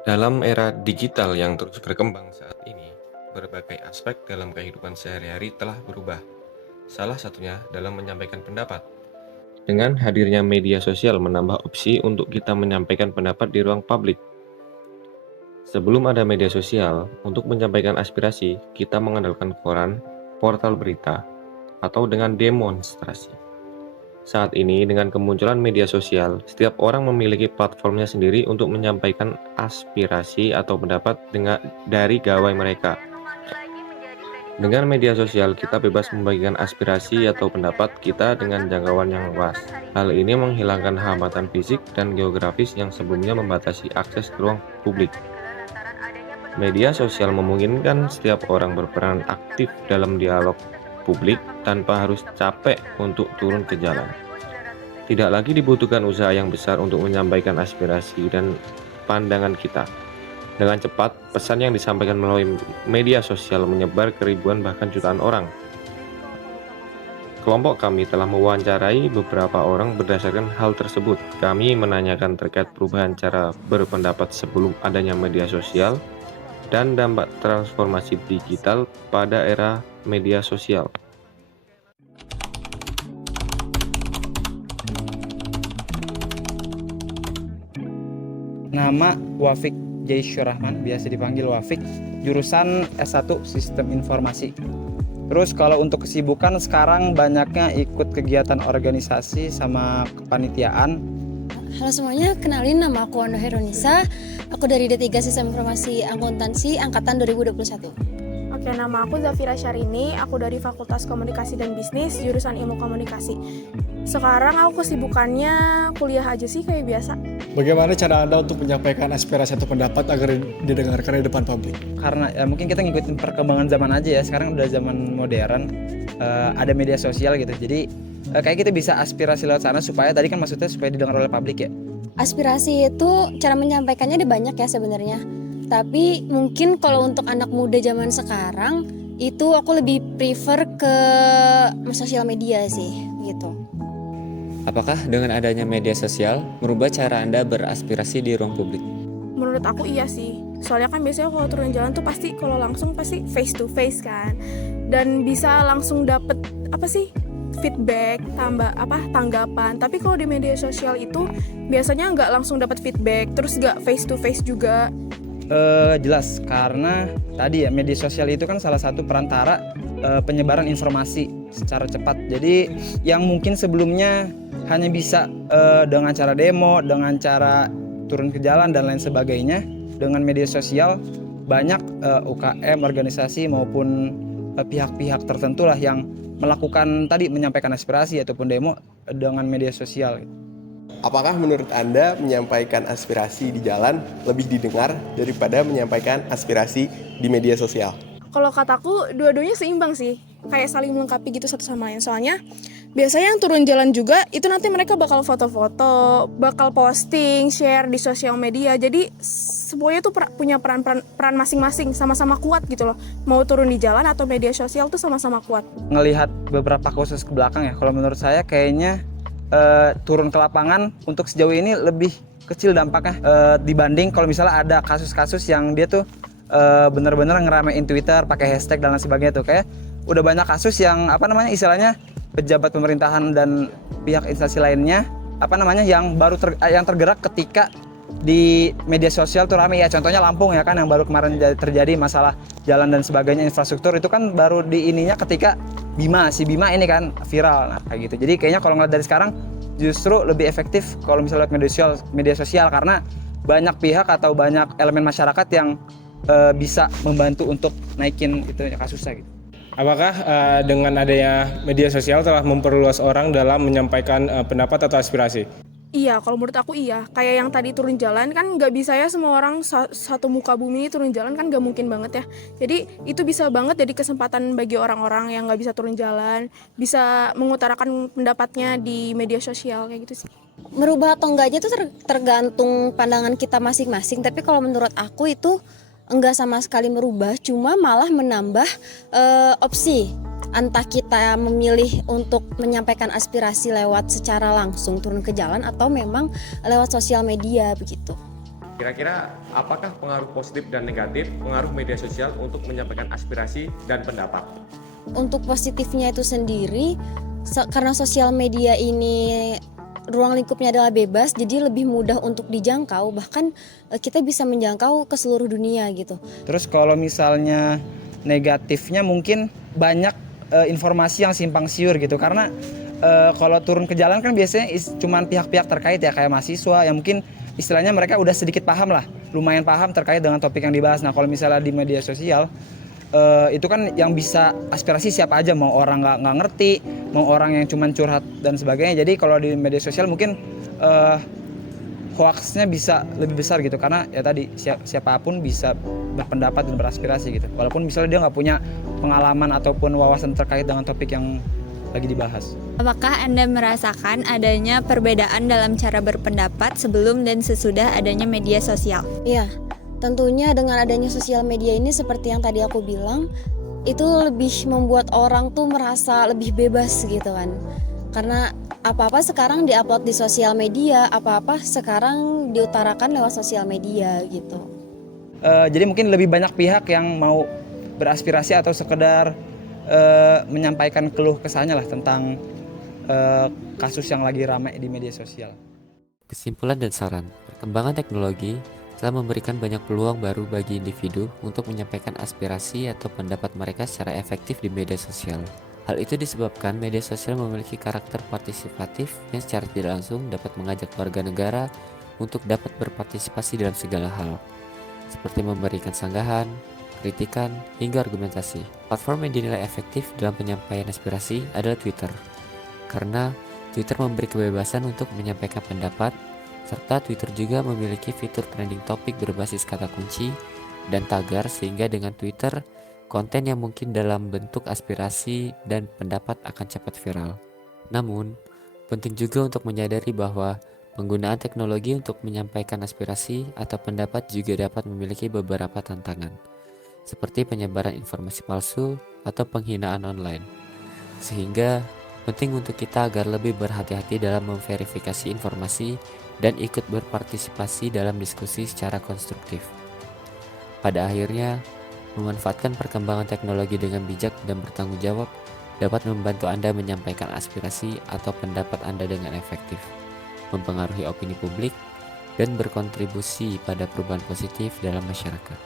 Dalam era digital yang terus berkembang saat ini, berbagai aspek dalam kehidupan sehari-hari telah berubah. Salah satunya dalam menyampaikan pendapat. Dengan hadirnya media sosial menambah opsi untuk kita menyampaikan pendapat di ruang publik. Sebelum ada media sosial, untuk menyampaikan aspirasi, kita mengandalkan koran, portal berita, atau dengan demonstrasi. Saat ini, dengan kemunculan media sosial, setiap orang memiliki platformnya sendiri untuk menyampaikan aspirasi atau pendapat dari gawai mereka. Dengan media sosial, kita bebas membagikan aspirasi atau pendapat kita dengan jangkauan yang luas. Hal ini menghilangkan hambatan fisik dan geografis yang sebelumnya membatasi akses ke ruang publik. Media sosial memungkinkan setiap orang berperan aktif dalam dialog publik tanpa harus capek untuk turun ke jalan. Tidak lagi dibutuhkan usaha yang besar untuk menyampaikan aspirasi dan pandangan kita. Dengan cepat, pesan yang disampaikan melalui media sosial menyebar ke ribuan bahkan jutaan orang. Kelompok kami telah mewawancarai beberapa orang berdasarkan hal tersebut. Kami menanyakan terkait perubahan cara berpendapat sebelum adanya media sosial dan dampak transformasi digital pada era media sosial. Nama Wafik Jaisyur Rahman, biasa dipanggil Wafik, jurusan S1 Sistem Informasi. Terus kalau untuk kesibukan sekarang banyaknya ikut kegiatan organisasi sama kepanitiaan. Halo semuanya, kenalin nama aku Wanda Heronisa. Aku dari D3 Sistem Informasi Akuntansi Angkatan 2021. Oke, nama aku Zafira Syahrini, aku dari Fakultas Komunikasi dan Bisnis, jurusan Ilmu Komunikasi. Sekarang aku kesibukannya kuliah aja sih kayak biasa. Bagaimana cara Anda untuk menyampaikan aspirasi atau pendapat agar didengarkan di depan publik? Karena ya mungkin kita ngikutin perkembangan zaman aja ya, sekarang udah zaman modern, ada media sosial gitu. Jadi kayak kita bisa aspirasi lewat sana supaya tadi kan maksudnya supaya didengar oleh publik ya. Aspirasi itu cara menyampaikannya ada banyak ya sebenarnya. Tapi mungkin kalau untuk anak muda zaman sekarang itu aku lebih prefer ke sosial media sih gitu. Apakah dengan adanya media sosial merubah cara Anda beraspirasi di ruang publik? Menurut aku iya sih. Soalnya kan biasanya kalau turun jalan tuh pasti kalau langsung pasti face to face kan. Dan bisa langsung dapet feedback, tanggapan. Tapi kalau di media sosial itu biasanya nggak langsung dapat feedback, terus nggak face to face juga. Jelas, karena tadi ya media sosial itu kan salah satu perantara penyebaran informasi secara cepat. Jadi yang mungkin sebelumnya hanya bisa dengan cara demo, dengan cara turun ke jalan dan lain sebagainya, dengan media sosial banyak UKM, organisasi maupun pihak-pihak tertentu lah yang melakukan tadi menyampaikan aspirasi ataupun demo dengan media sosial. Apakah menurut Anda menyampaikan aspirasi di jalan lebih didengar daripada menyampaikan aspirasi di media sosial? Kalau kataku dua-duanya seimbang sih, kayak saling melengkapi gitu satu sama lain. Soalnya biasanya yang turun jalan juga itu nanti mereka bakal foto-foto, bakal posting, share di sosial media. Jadi semuanya tuh punya peran masing-masing, sama-sama kuat gitu loh. Mau turun di jalan atau media sosial tuh sama-sama kuat. Ngelihat beberapa kasus ke belakang ya, kalau menurut saya kayaknya turun ke lapangan untuk sejauh ini lebih kecil dampaknya dibanding kalau misalnya ada kasus-kasus yang dia tuh bener-bener ngeramein Twitter pakai hashtag dan lain sebagainya tuh. Kayak udah banyak kasus yang istilahnya pejabat pemerintahan dan pihak instansi lainnya yang baru yang tergerak ketika di media sosial tuh rame ya. Contohnya Lampung ya kan, yang baru kemarin terjadi masalah jalan dan sebagainya, infrastruktur itu kan baru di ininya ketika si Bima ini kan viral, nah kayak gitu. Jadi kayaknya kalau ngeliat dari sekarang justru lebih efektif kalau misalnya lihat media sosial karena banyak pihak atau banyak elemen masyarakat yang bisa membantu untuk naikin itu kasusnya gitu. Apakah dengan adanya media sosial telah memperluas orang dalam menyampaikan pendapat atau aspirasi? Iya, kalau menurut aku iya. Kayak yang tadi turun jalan kan nggak bisa ya semua orang satu muka bumi turun jalan kan nggak mungkin banget ya. Jadi itu bisa banget jadi kesempatan bagi orang-orang yang nggak bisa turun jalan, bisa mengutarakan pendapatnya di media sosial kayak gitu sih. Merubah atau enggaknya itu tergantung pandangan kita masing-masing. Tapi kalau menurut aku itu enggak sama sekali merubah, cuma malah menambah opsi. Entah kita memilih untuk menyampaikan aspirasi lewat secara langsung turun ke jalan atau memang lewat sosial media begitu. Kira-kira apakah pengaruh positif dan negatif pengaruh media sosial untuk menyampaikan aspirasi dan pendapat? Untuk positifnya itu sendiri, karena sosial media ini ruang lingkupnya adalah bebas, jadi lebih mudah untuk dijangkau, bahkan kita bisa menjangkau ke seluruh dunia gitu. Terus kalau misalnya negatifnya mungkin banyak informasi yang simpang siur gitu, karena kalau turun ke jalan kan biasanya cuman pihak-pihak terkait ya, kayak mahasiswa yang mungkin istilahnya mereka udah sedikit paham lah, lumayan paham terkait dengan topik yang dibahas. Nah kalau misalnya di media sosial itu kan yang bisa aspirasi siapa aja, mau orang nggak ngerti, mau orang yang cuman curhat dan sebagainya. Jadi kalau di media sosial mungkin hoaxnya bisa lebih besar gitu, karena ya tadi siapapun bisa berpendapat dan beraspirasi gitu, walaupun misalnya dia nggak punya pengalaman ataupun wawasan terkait dengan topik yang lagi dibahas. Apakah Anda merasakan adanya perbedaan dalam cara berpendapat sebelum dan sesudah adanya media sosial? Iya, tentunya dengan adanya sosial media ini seperti yang tadi aku bilang, itu lebih membuat orang tuh merasa lebih bebas gitu kan. Karena apa-apa sekarang diupload di sosial media, apa-apa sekarang diutarakan lewat sosial media gitu. Jadi mungkin lebih banyak pihak yang mau beraspirasi atau sekedar menyampaikan keluh kesahnya lah tentang kasus yang lagi ramai di media sosial. Kesimpulan dan saran, perkembangan teknologi telah memberikan banyak peluang baru bagi individu untuk menyampaikan aspirasi atau pendapat mereka secara efektif di media sosial. Hal itu disebabkan media sosial memiliki karakter partisipatif yang secara tidak langsung dapat mengajak warga negara untuk dapat berpartisipasi dalam segala hal, seperti memberikan sanggahan, kritikan, hingga argumentasi. Platform yang dinilai efektif dalam penyampaian aspirasi adalah Twitter, karena Twitter memberi kebebasan untuk menyampaikan pendapat, serta Twitter juga memiliki fitur trending topik berbasis kata kunci dan tagar, sehingga dengan Twitter, konten yang mungkin dalam bentuk aspirasi dan pendapat akan cepat viral. Namun, penting juga untuk menyadari bahwa penggunaan teknologi untuk menyampaikan aspirasi atau pendapat juga dapat memiliki beberapa tantangan, seperti penyebaran informasi palsu atau penghinaan online. Sehingga penting untuk kita agar lebih berhati-hati dalam memverifikasi informasi dan ikut berpartisipasi dalam diskusi secara konstruktif. Pada akhirnya, memanfaatkan perkembangan teknologi dengan bijak dan bertanggung jawab dapat membantu Anda menyampaikan aspirasi atau pendapat Anda dengan efektif, mempengaruhi opini publik, dan berkontribusi pada perubahan positif dalam masyarakat.